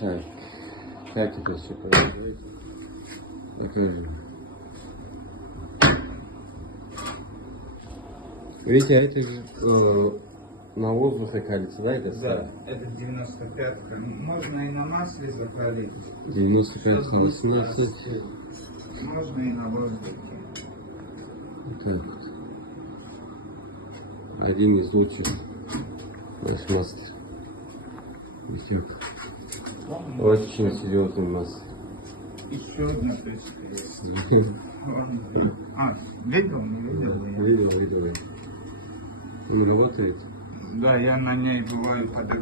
Так, как это все происходит? Покажем. Видите, а это же на воздухе калится, да? Это Да, это 95-ка. Можно и на масле запалить. 95 на 18. Можно и на воздухе. Вот так вот. Один из лучших наш мастер. Витек. Очень серьезный мастер. Еще одна точка есть. Видел? Не видел? Видел. Он работает. Да, я на ней бываю подогреваю.